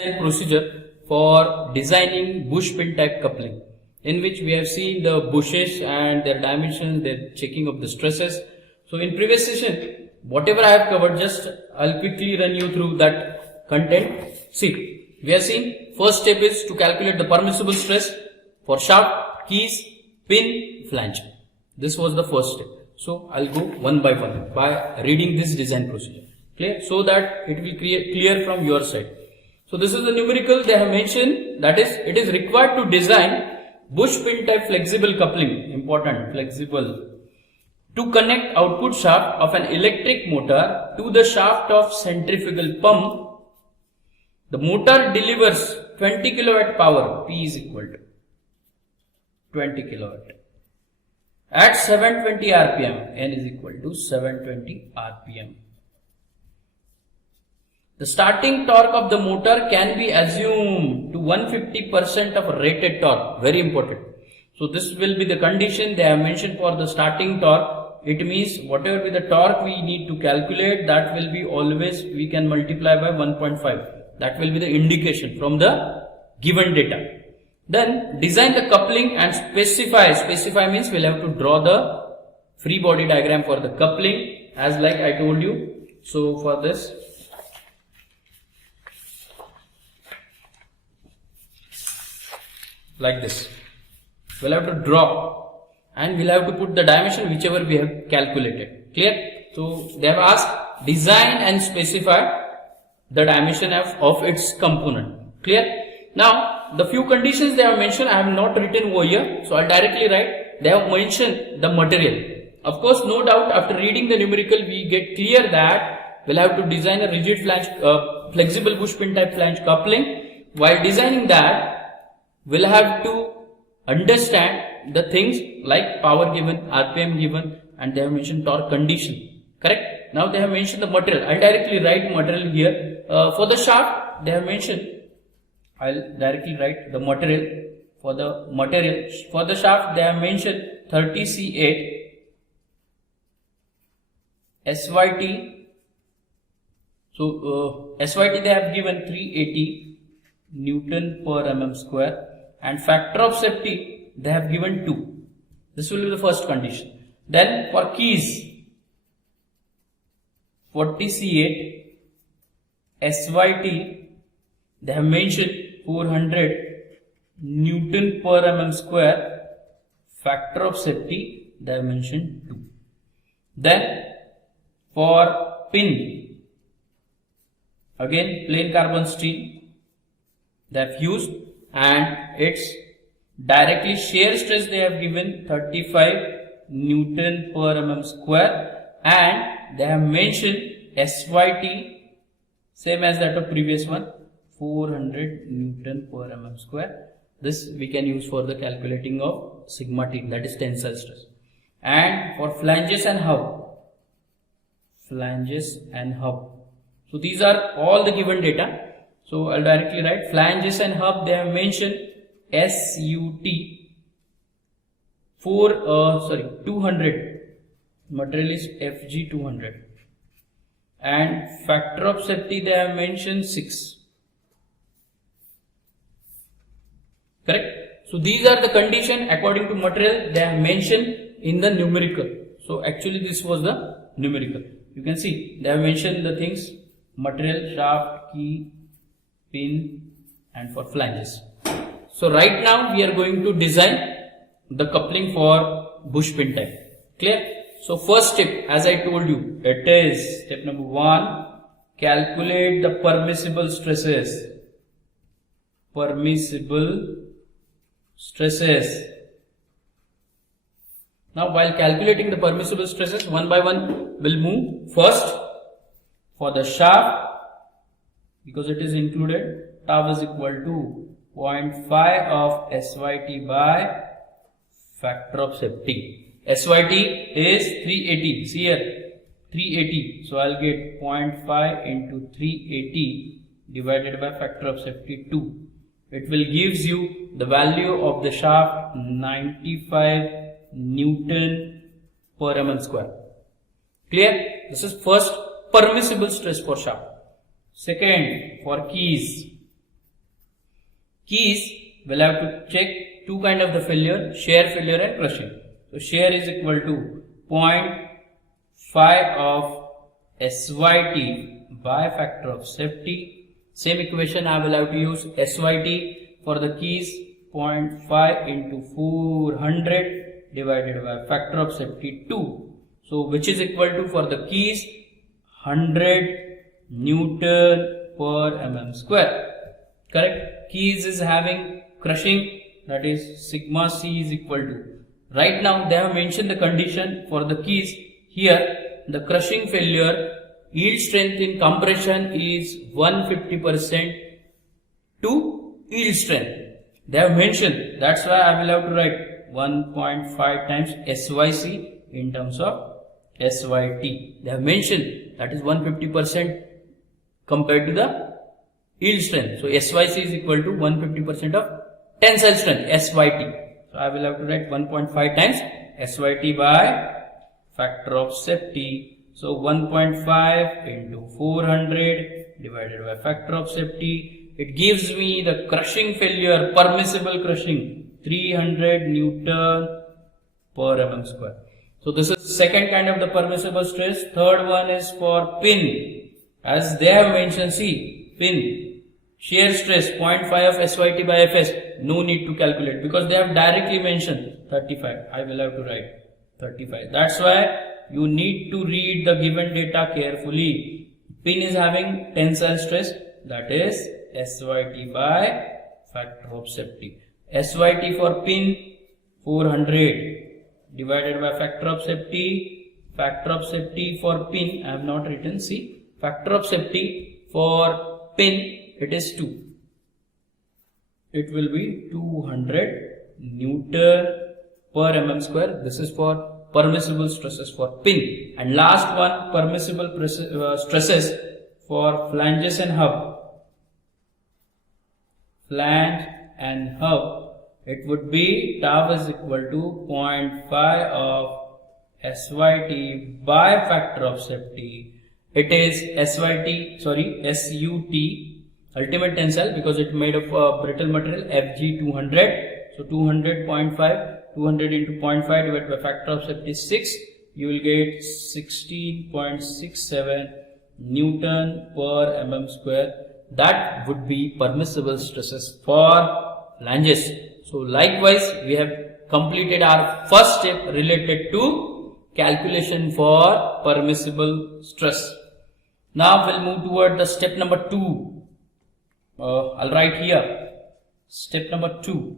design procedure for designing bush pin type coupling, in which we have seen the bushes and their dimensions, their checking of the stresses. So in previous session, whatever I have covered, just I'll quickly run you through that content. See, we have seen first step is to calculate the permissible stress for shaft, keys, pin, flange. This was the first step. So I'll go one by one by reading this design procedure. Clear? So that it will create clear from your side. So this is the numerical they have mentioned, that is, it is required to design bush pin type flexible coupling, important, flexible, to connect output shaft of an electric motor to the shaft of centrifugal pump. The motor delivers 20 kilowatt power, P is equal to 20 kilowatt at 720 rpm, N is equal to 720 rpm. The starting torque of the motor can be assumed to 150% of rated torque. Very important. So this will be the condition they have mentioned for the starting torque. It means whatever be the torque we need to calculate, that will be always we can multiply by 1.5. That will be the indication from the given data. Then design the coupling and specify. Specify means we'll have to draw the free body diagram for the coupling, as like I told you. So for this, like this, we'll have to draw and we'll have to put the dimension whichever we have calculated. Clear? So they have asked design and specify the dimension of its component. Clear? Now the few conditions they have mentioned I have not written over here, so I'll directly write. They have mentioned the material. Of course, no doubt after reading the numerical we get clear that we'll have to design a rigid flange, flexible bush pin type flange coupling. While designing that, we'll have to understand the things like power given, RPM given, and they have mentioned torque condition. Correct? Now they have mentioned the material. I'll directly write material here. For the shaft, they have mentioned, I'll directly write the material. For the shaft, they have mentioned 30C8 SYT. So SYT they have given 380 Newton per mm square, and factor of safety they have given 2. This will be the first condition. Then for keys, 40C8 SYT they have mentioned 400 Newton per mm square, factor of safety they have mentioned 2. Then for pin, again plain carbon steel they have used, and its directly shear stress they have given 35 Newton per mm square, and they have mentioned SYT same as that of previous one, 400 Newton per mm square. This we can use for the calculating of sigma t, that is tensile stress. And for flanges and hub, so these are all the given data. So I'll directly write flanges and hub. They have mentioned SUT 200. Material is FG 200, and factor of safety they have mentioned 6. Correct? So these are the condition according to material they have mentioned in the numerical. So actually this was the numerical. You can see they have mentioned the things: material, shaft, key, pin, and for flanges. So right now we are going to design the coupling for bush pin type. Clear? So first step, as I told you, it is step number 1, calculate the permissible stresses. Now while calculating the permissible stresses, one by one we'll move. First, for the shaft, because it is included, tau is equal to 0.5 of SYT by factor of safety. SYT is 380. See here, 380. So I'll get 0.5 into 380 divided by factor of safety 2. It will gives you the value of the shaft 95 Newton per mm square. Clear? This is first permissible stress for shaft. Second, for keys, keys, we'll have to check two kind of the failure, shear failure and crushing. So shear is equal to 0.5 of SYT by factor of safety. Same equation I will have to use SYT for the keys, 0.5 into 400 divided by factor of safety 2. So which is equal to, for the keys, 100 Newton per mm square. Correct? Keys is having crushing, that is sigma C is equal to. Right now they have mentioned the condition for the keys. Here the crushing failure yield strength in compression is 150% to yield strength. They have mentioned, that's why I will have to write 1.5 times SYC in terms of SYT. They have mentioned that is 150% compared to the yield strength. So SYC is equal to 150% of tensile strength, SYT. So I will have to write 1.5 times SYT by factor of safety. So 1.5 into 400 divided by factor of safety. It gives me the crushing failure, permissible crushing, 300 Newton per mm square. So this is second kind of the permissible stress. Third one is for pin. As they have mentioned, see, pin, shear stress 0.5 of SYT by Fs. No need to calculate because they have directly mentioned 35. I will have to write 35. That's why you need to read the given data carefully. Pin is having tensile stress, that is SYT by factor of safety. SYT for pin 400 divided by factor of safety. Factor of safety for pin I have not written. See, factor of safety for pin, it is 2. It will be 200 Newton per mm square. This is for permissible stresses for pin. And last one, permissible stresses for flanges and hub. Flange and hub, it would be tau is equal to 0.5 of SYT by factor of safety. It is SUT, ultimate tensile, because it made of brittle material, FG 200. So 200.5, 200 into 0.5 divided by factor of safety 6, you will get 16.67 Newton per mm square. That would be permissible stresses for flanges. So likewise, we have completed our first step related to calculation for permissible stress. Now we'll move toward the step number 2. I'll write here step number 2.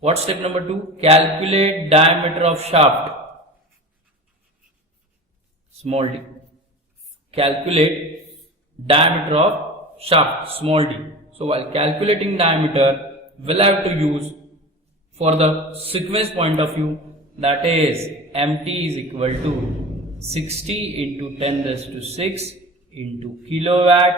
What step number 2? Calculate diameter of shaft, small d. Calculate diameter of shaft, small d. So while calculating diameter, we'll have to use, for the sequence point of view, that is MT is equal to 60 into 10 raised to 6 into kilowatt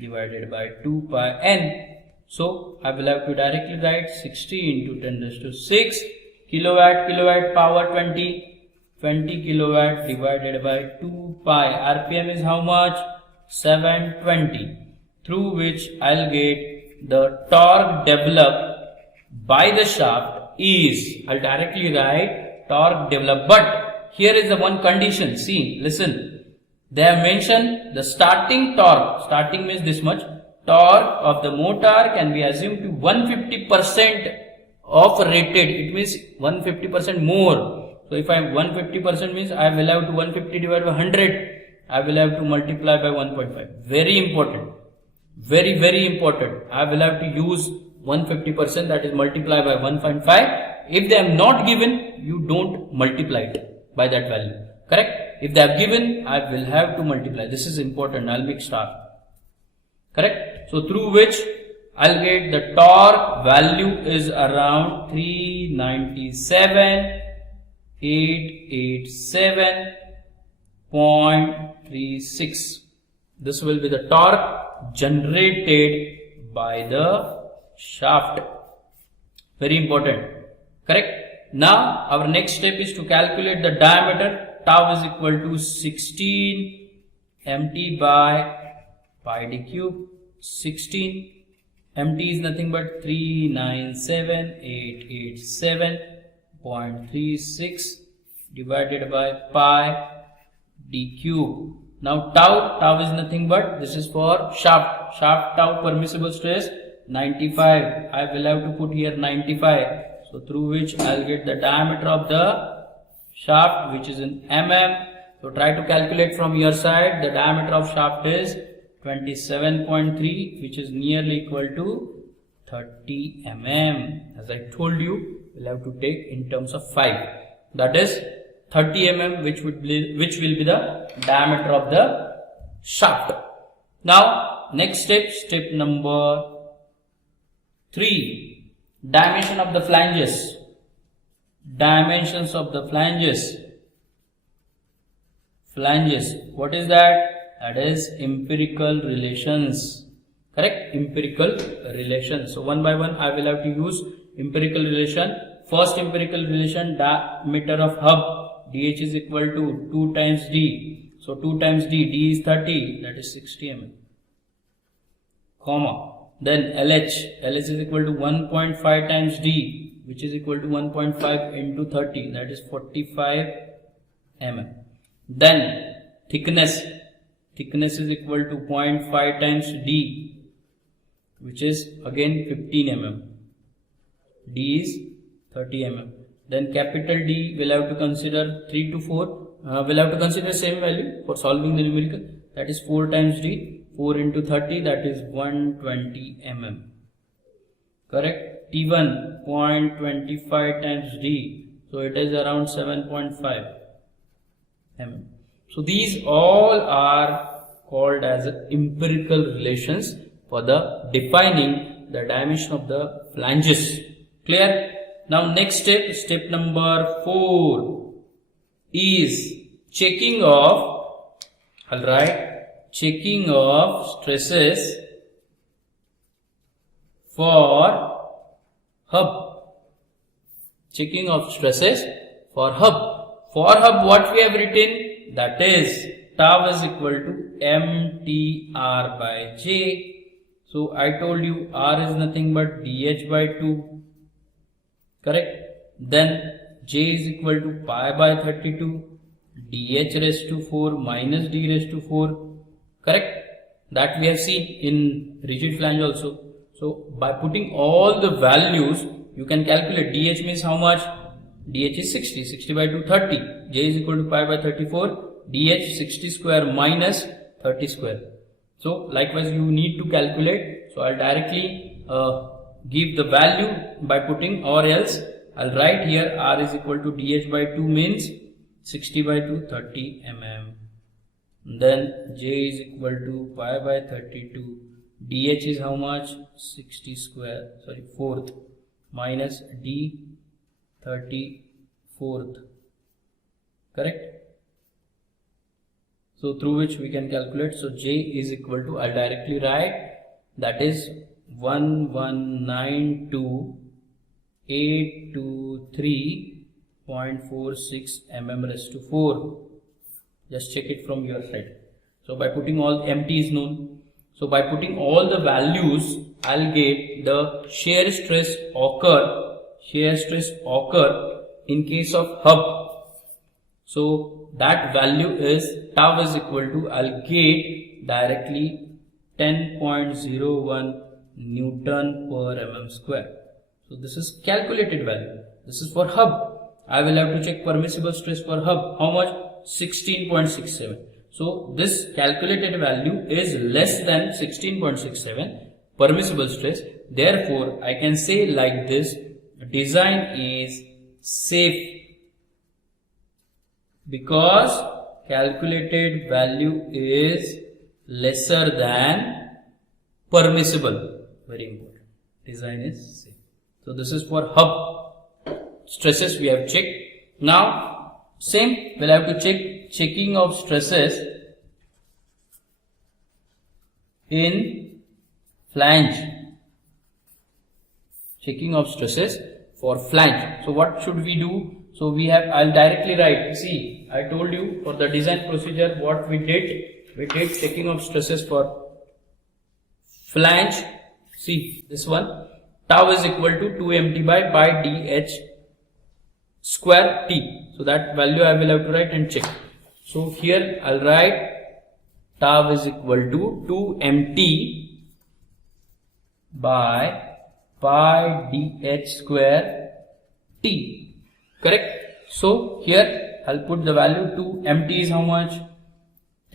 divided by 2 pi n. So I will have to directly write 60 into 10 raised to 6 kilowatt power 20 kilowatt divided by 2 pi. RPM is how much? 720. Through which I'll get the torque developed by the shaft is, I'll directly write torque developed. But here is the one condition. See, listen. They have mentioned the starting torque. Starting means this much. Torque of the motor can be assumed to 150% of rated. It means 150% more. So if I have 150% means I will have to 150 divided by 100. I will have to multiply by 1.5. Very important. Very, very important. I will have to use 150%, that is multiply by 1.5. If they have not given, you don't multiply it by that value. Correct? If they have given, I will have to multiply. This is important. I'll make star. Correct? So through which I'll get the torque value is around 397.887.36. This will be the torque generated by the shaft. Very important. Correct? Now our next step is to calculate the diameter. Tau is equal to 16 mt by pi d cube. 16 MT is nothing but 397,887.36 divided by pi d cube. Now tau is nothing but, this is for shaft tau permissible stress 95. I will have to put here 95. So through which I'll get the diameter of the shaft, which is in mm. So try to calculate from your side. The diameter of shaft is 27.3, which is nearly equal to 30 mm. As I told you, we'll have to take in terms of 5. That is 30 mm, which will be the diameter of the shaft. Now next step number 3. Dimension of the flanges. Dimensions of the flanges. What is that? That is empirical relations. Correct? Empirical relations. So one by one I will have to use empirical relation. First empirical relation, diameter of hub, dh is equal to 2 times d. So 2 times d is 30, that is 60 mm. Comma. Then LH is equal to 1.5 times d, which is equal to 1.5 into 30, that is 45 mm. Then thickness is equal to 0.5 times d, which is again 15 mm. D is 30 mm. Then capital D will have to consider 3 to 4. We'll have to consider same value for solving the numerical. That is 4 times D. 4 into 30, that is 120 mm. Correct? T1 0.25 times D. So it is around 7.5 mm. So these all are called as empirical relations for the defining the dimension of the flanges. Clear? Now next step number 4 is checking of, checking of stresses for hub. Checking of stresses for hub. For hub, what we have written? That is tau is equal to mtr by j. So I told you r is nothing but dh by 2. Correct? Then j is equal to pi by 32. dh raised to 4 minus d raised to 4. Correct? That we have seen in rigid flange also. So by putting all the values, you can calculate. dh means how much? dh is 60. 60 by 2, 30. j is equal to pi by 34. dh 60 square minus 30 square. So likewise you need to calculate. So I'll directly give the value by putting, or else I'll write here r is equal to dh by 2 means 60 by 2, 30 mm. Then j is equal to pi by 32. dh is how much? 60 square, fourth, minus d 34th. Correct? So through which we can calculate. So j is equal to, I'll directly write, that is 1192.823.46 mm raised to 4. Just check it from your side. So by putting all MT is known. So by putting all the values, I'll get the shear stress occur in case of hub. So that value is tau is equal to, I'll get directly 10.01 Newton per mm square. So this is calculated value. This is for hub. I will have to check permissible stress for hub. How much? 16.67. So this calculated value is less than 16.67 permissible stress. Therefore, I can say like this, design is safe because calculated value is lesser than permissible. Very important. Design is safe. So this is for hub stresses we have checked. Now same, we'll have to check checking of stresses in flange. Checking of stresses for flange. So what should we do? So we have, I'll directly write, see, I told you for the design procedure what we did checking of stresses for flange See this one, tau is equal to 2mt by pi dh square t. So that value I will have to write and check. So here I'll write tau is equal to 2mt by pi dh square t. Correct? So here I'll put the value 2mt is how much?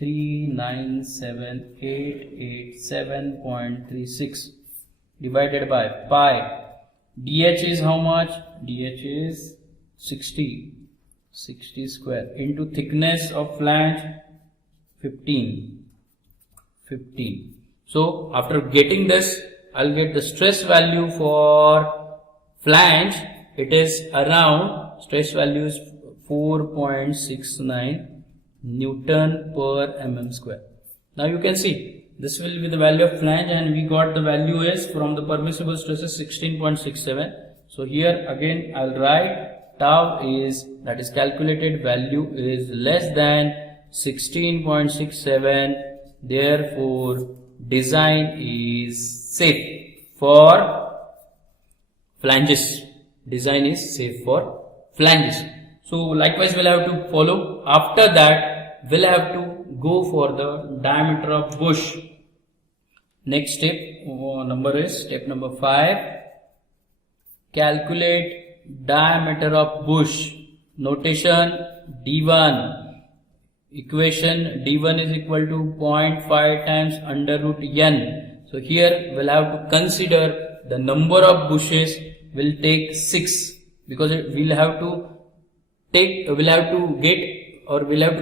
397,887.36 divided by pi. dh is how much? dh is 60 square into thickness of flange 15. So after getting this, I'll get the stress value for flange. It is around, stress value is 4.69 Newton per mm square. Now you can see this will be the value of flange, and we got the value is from the permissible stresses 16.67. So here again I'll write tau is, that is calculated value is less than 16.67. Therefore design is safe for flanges. Design is safe for flanges. So likewise we'll have to follow. After that we'll have to go for the diameter of bush. Next step step number 5. Calculate diameter of bush. Notation D1. Equation D1 is equal to 0.5 times under root n. So here we'll have to consider the number of bushes will take 6, because we'll have to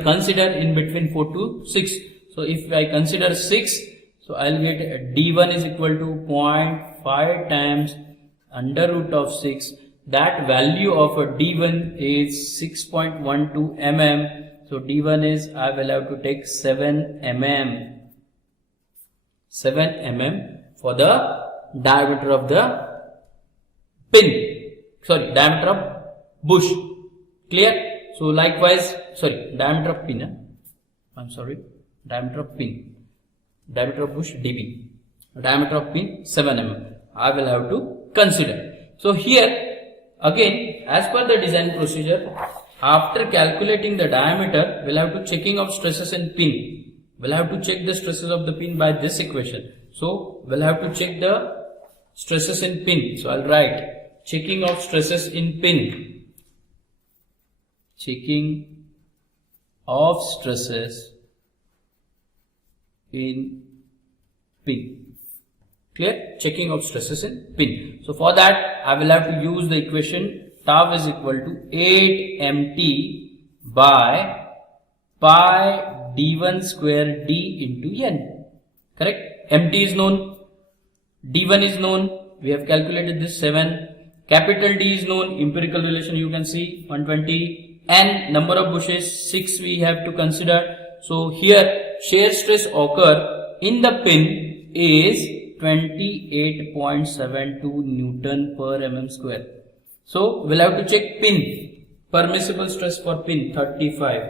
consider in between 4 to 6. So if I consider 6, so I'll get D1 is equal to 0.5 times under root of 6. That value of a D1 is 6.12 mm. So D1 is, I will have to take 7 mm. 7 mm for the diameter of the diameter of bush. Clear? So likewise, diameter of pin. Diameter of pin. Diameter of bush dB. Diameter of pin 7 mm. I will have to consider. So here again, as per the design procedure, after calculating the diameter, we'll have to checking of stresses in pin. We'll have to check the stresses of the pin by this equation. So we'll have to check the stresses in pin. So I'll write checking of stresses in pin. Checking of stresses in pin. Clear? Checking of stresses in pin. So for that, I will have to use the equation tau is equal to 8mt by pi d1 square d into n. Correct? Mt is known, d1 is known, we have calculated this 7. Capital D is known, empirical relation you can see 120. N, number of bushes 6 we have to consider. So here shear stress occur in the pin is 28.72 Newton per mm square. So we'll have to check pin. Permissible stress for pin 35.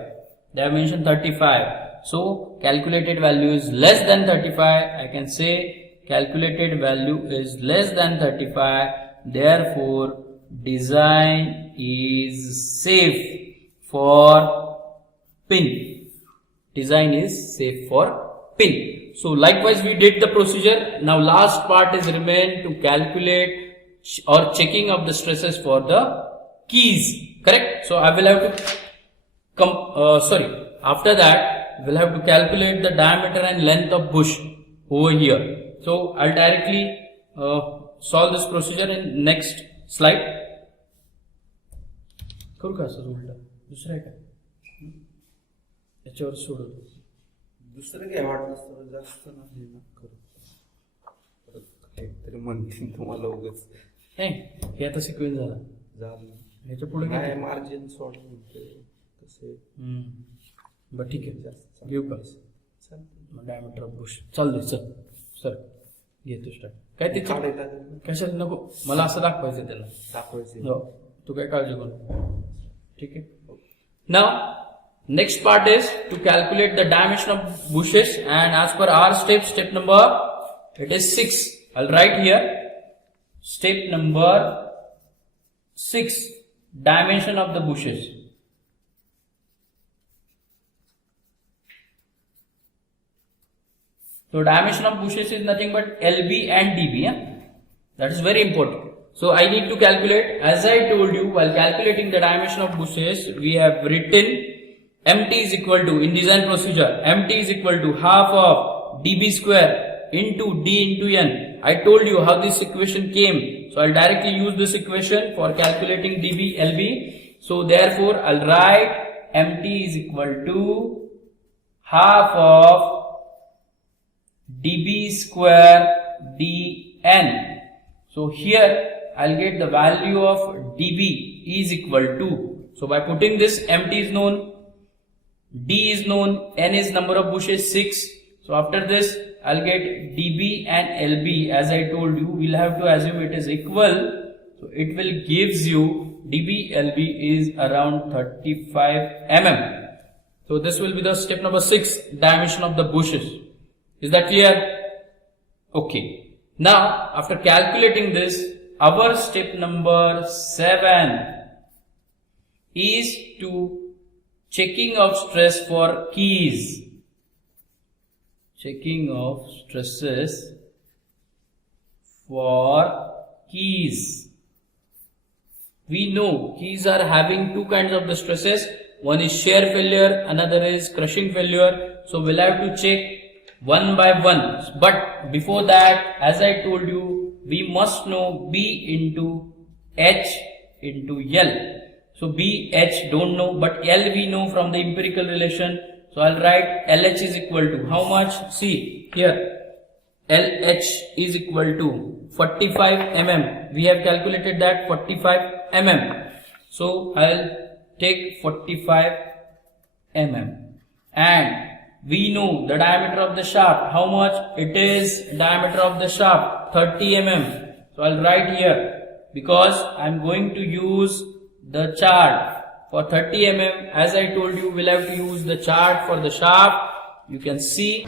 Dimension 35. So calculated value is less than 35. I can say calculated value is less than 35. Therefore design is safe for pin. Design is safe for pin. So likewise we did the procedure. Now last part is remain to calculate or checking of the stresses for the keys. Correct? So I will have to after that we'll have to calculate the diameter and length of bush over here. So I'll directly solve this procedure in next slide. करू का असं उलट दुसरं आहे का याच्यावर सोडवतो दुसरं काय वाटलं तर जास्त नाही ना करू काहीतरी म्हणतील तुम्हाला उगाच हे आता सिक्वेन्स झाला ह्याच्या पुढे काय मार्जिन सोडून तसे बरं ठीक आहे घेऊ का डायमीटर ऑफ बुश चाल दे सर घेतो स्टार्ट काय ते कशाला नको मला असं दाखवायचं त्याला दाखवायचं हो तू काय काळजी करू ठीक आहे now next part is to calculate the dimension of bushes, and as per our step number it is 6. I'll write here step number 6, dimension of the bushes. So dimension of bushes is nothing but LB and DB. That is very important. So I need to calculate, as I told you, while calculating the dimension of bushes, we have written MT is equal to, in design procedure, MT is equal to half of DB square into D into N. I told you how this equation came. So I'll directly use this equation for calculating DB, LB. So therefore I'll write MT is equal to half of dB square dN. So here I'll get the value of dB is equal to. So by putting this, MT is known, D is known, N is number of bushes 6. So after this I'll get dB and LB. As I told you, we'll have to assume it is equal. So it will gives you dB LB is around 35 mm. So this will be the step number 6, dimension of the bushes. Is that clear? Okay. Now, after calculating this, our step number 7 is to checking of stress for keys. Checking of stresses for keys. We know keys are having two kinds of the stresses. One is shear failure, another is crushing failure. So we'll have to check one by one. But before that, as I told you, we must know B into H into L. So B, H don't know, but L we know from the empirical relation. So I'll write LH is equal to how much? See here, LH is equal to 45 mm. We have calculated that 45 mm. So I'll take 45 mm. And we know the diameter of the shaft. How much? It is diameter of the shaft 30 mm. So I'll write here, because I'm going to use the chart for 30 mm. As I told you, we'll have to use the chart for the shaft. You can see